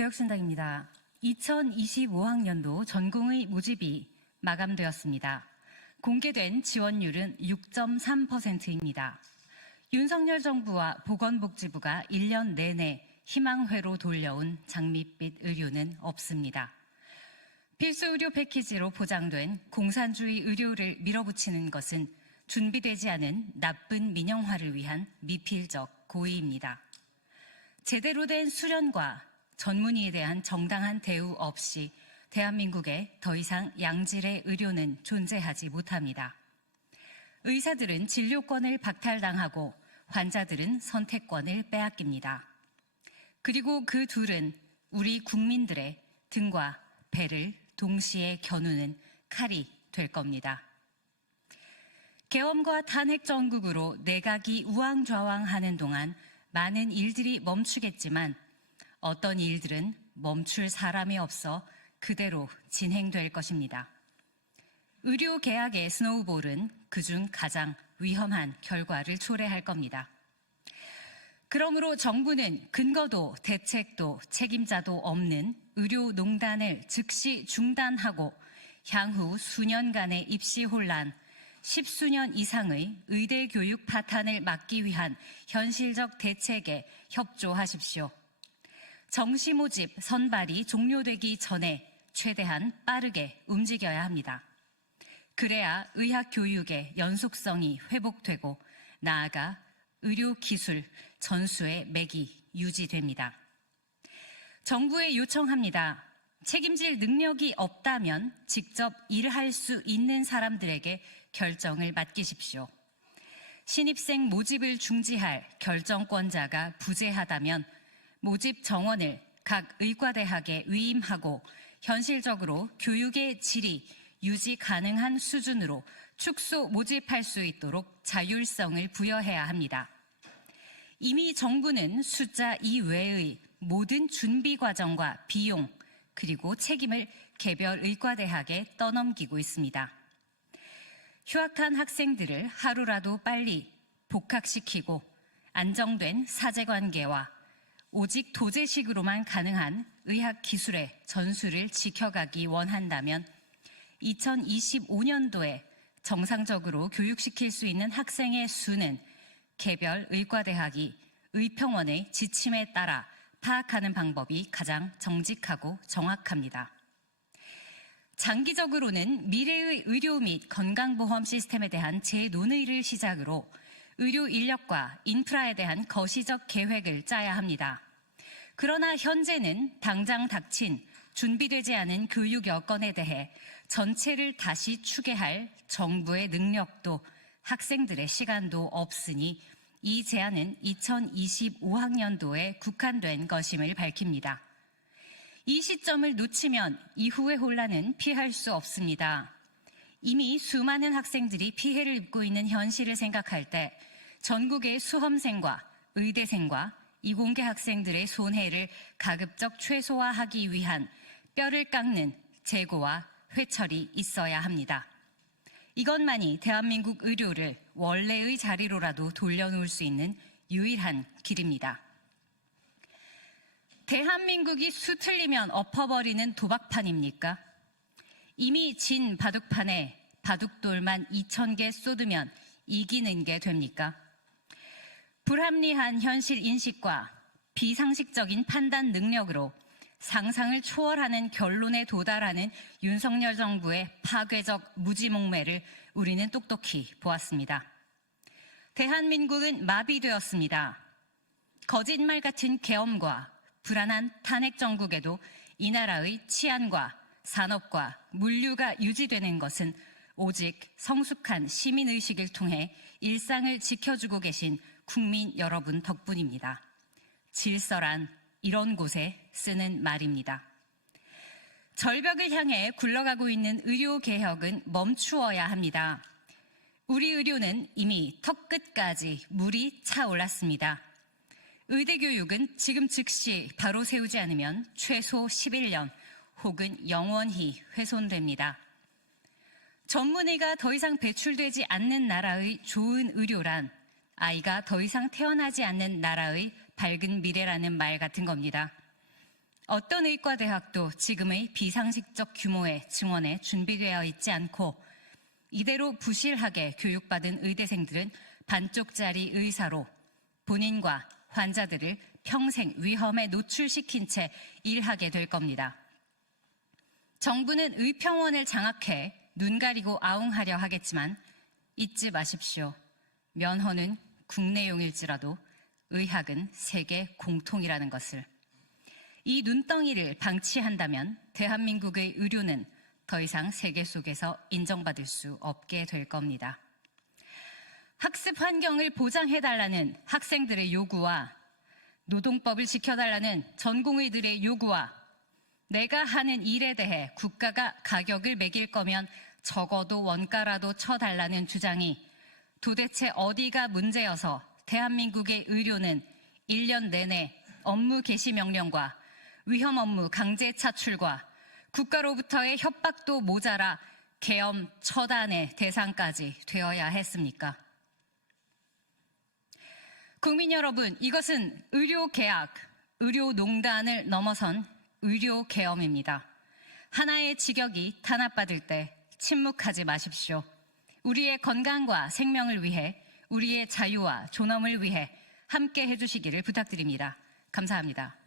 개혁신당입니다. 2025학년도 전공의 모집이 마감되었습니다. 공개된 지원율은 6.3%입니다. 윤석열 정부와 보건복지부가 1년 내내 희망회로 돌려온 장밋빛 의료는 없습니다. 필수 의료 패키지로 보장된 공산주의 의료를 밀어붙이는 것은 준비되지 않은 나쁜 민영화를 위한 미필적 고의입니다. 제대로 된 수련과 전문의에 대한 정당한 대우 없이 대한민국에 더 이상 양질의 의료는 존재하지 못합니다. 의사들은 진료권을 박탈당하고 환자들은 선택권을 빼앗깁니다. 그리고 그 둘은 우리 국민들의 등과 배를 동시에 겨누는 칼이 될 겁니다. 계엄과 탄핵 정국으로 내각이 우왕좌왕하는 동안 많은 일들이 멈추겠지만 어떤 일들은 멈출 사람이 없어 그대로 진행될 것입니다. 의료 계약의 스노우볼은 그중 가장 위험한 결과를 초래할 겁니다. 그러므로 정부는 근거도 대책도 책임자도 없는 의료농단을 즉시 중단하고 향후 수년간의 입시 혼란, 10수년 이상의 의대 교육 파탄을 막기 위한 현실적 대책에 협조하십시오. 정시 모집 선발이 종료되기 전에 최대한 빠르게 움직여야 합니다. 그래야 의학 교육의 연속성이 회복되고 나아가 의료 기술 전수의 맥이 유지됩니다. 정부에 요청합니다. 책임질 능력이 없다면 직접 일할 수 있는 사람들에게 결정을 맡기십시오. 신입생 모집을 중지할 결정권자가 부재하다면 모집 정원을 각 의과대학에 위임하고 현실적으로 교육의 질이 유지 가능한 수준으로 축소 모집할 수 있도록 자율성을 부여해야 합니다. 이미 정부는 숫자 이외의 모든 준비 과정과 비용 그리고 책임을 개별 의과대학에 떠넘기고 있습니다. 휴학한 학생들을 하루라도 빨리 복학시키고 안정된 사제관계와 오직 도제식으로만 가능한 의학 기술의 전수를 지켜가기 원한다면 2025년도에 정상적으로 교육시킬 수 있는 학생의 수는 개별 의과대학이 의평원의 지침에 따라 파악하는 방법이 가장 정직하고 정확합니다. 장기적으로는 미래의 의료 및 건강보험 시스템에 대한 재논의를 시작으로 의료 인력과 인프라에 대한 거시적 계획을 짜야 합니다. 그러나 현재는 당장 닥친 준비되지 않은 교육 여건에 대해 전체를 다시 추계할 정부의 능력도 학생들의 시간도 없으니 이 제안은 2025학년도에 국한된 것임을 밝힙니다. 이 시점을 놓치면 이후의 혼란은 피할 수 없습니다. 이미 수많은 학생들이 피해를 입고 있는 현실을 생각할 때 전국의 수험생과 의대생과 이공계 학생들의 손해를 가급적 최소화하기 위한 뼈를 깎는 재고와 회철이 있어야 합니다. 이것만이 대한민국 의료를 원래의 자리로라도 돌려놓을 수 있는 유일한 길입니다. 대한민국이 수틀리면 엎어버리는 도박판입니까? 이미 진 바둑판에 바둑돌만 2,000개 쏟으면 이기는 게 됩니까? 불합리한 현실 인식과 비상식적인 판단 능력으로 상상을 초월하는 결론에 도달하는 윤석열 정부의 파괴적 무지몽매를 우리는 똑똑히 보았습니다. 대한민국은 마비되었습니다. 거짓말 같은 계엄과 불안한 탄핵 정국에도 이 나라의 치안과 산업과 물류가 유지되는 것은 오직 성숙한 시민의식을 통해 일상을 지켜주고 계신 국민 여러분 덕분입니다. 질서란 이런 곳에 쓰는 말입니다. 절벽을 향해 굴러가고 있는 의료개혁은 멈추어야 합니다. 우리 의료는 이미 턱끝까지 물이 차올랐습니다. 의대교육은 지금 즉시 바로 세우지 않으면 최소 11년 혹은 영원히 훼손됩니다. 전문의가 더 이상 배출되지 않는 나라의 좋은 의료란 아이가 더 이상 태어나지 않는 나라의 밝은 미래라는 말 같은 겁니다. 어떤 의과대학도 지금의 비상식적 규모의 증원에 준비되어 있지 않고 이대로 부실하게 교육받은 의대생들은 반쪽짜리 의사로 본인과 환자들을 평생 위험에 노출시킨 채 일하게 될 겁니다. 정부는 의평원을 장악해 눈 가리고 아웅하려 하겠지만 잊지 마십시오. 면허는 국내용일지라도 의학은 세계 공통이라는 것을. 이 눈덩이를 방치한다면 대한민국의 의료는 더 이상 세계 속에서 인정받을 수 없게 될 겁니다. 학습 환경을 보장해달라는 학생들의 요구와 노동법을 지켜달라는 전공의들의 요구와 내가 하는 일에 대해 국가가 가격을 매길 거면 적어도 원가라도 쳐달라는 주장이 도대체 어디가 문제여서 대한민국의 의료는 1년 내내 업무 개시 명령과 위험 업무 강제 차출과 국가로부터의 협박도 모자라 계엄 처단의 대상까지 되어야 했습니까? 국민 여러분, 이것은 의료계약, 의료농단을 넘어선 의료계엄입니다. 하나의 직역이 탄압받을 때 침묵하지 마십시오. 우리의 건강과 생명을 위해, 우리의 자유와 존엄을 위해 함께 해주시기를 부탁드립니다. 감사합니다.